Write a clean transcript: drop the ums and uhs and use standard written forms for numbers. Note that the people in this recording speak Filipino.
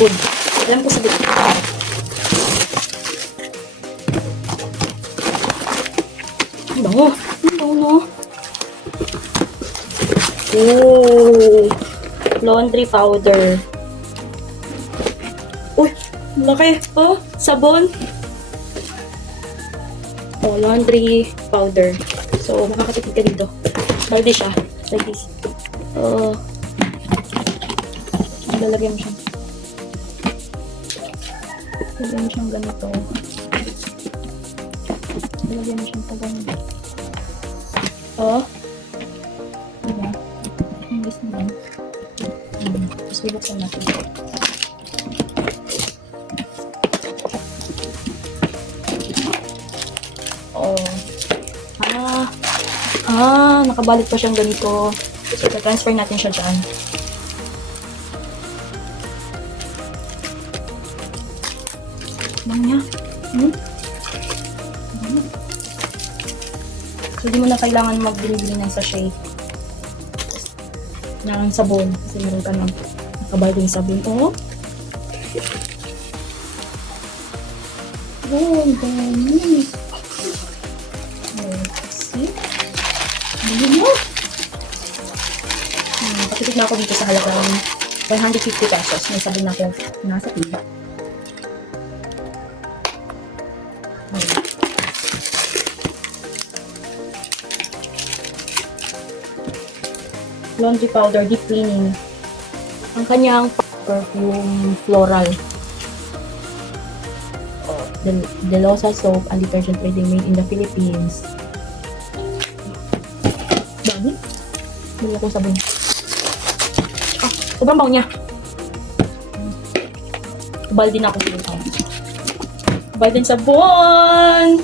sabon. Alam ko sabon. Ang bango. Ang bango, no? Oh, laundry powder. Uy, laki. Oh, sabon. Oh, laundry powder. So, makakatipid ka dito. Balde siya. Like this. Lalagyan mo siya. Lalagyan mo siyang ganito. Lalagyan mo siyang ganito. Oh. Diba? Ang gusto mo. Tapos bibuksan natin. Oh. Nakabalot pa siyang ganito. So, transfer natin siya dyan. Bang niya. So, di mo na kailangan magbili-bili ng sachet. Ng sabon. Kasi meron ka ng nakabalot yung sabon. Oh. Oh, dami. See? Bili mo. Pakipit na ako dito sa halagang 150 pesos. May sabon na ako nasa tiba. Laundry powder, deep cleaning. Ang kanyang perfume floral. Delosa soap and detergent trading made in the Philippines. Dami. Bili akong sabon. Sobrang bango niya. Balde na ako sa sabon. Balde sabon!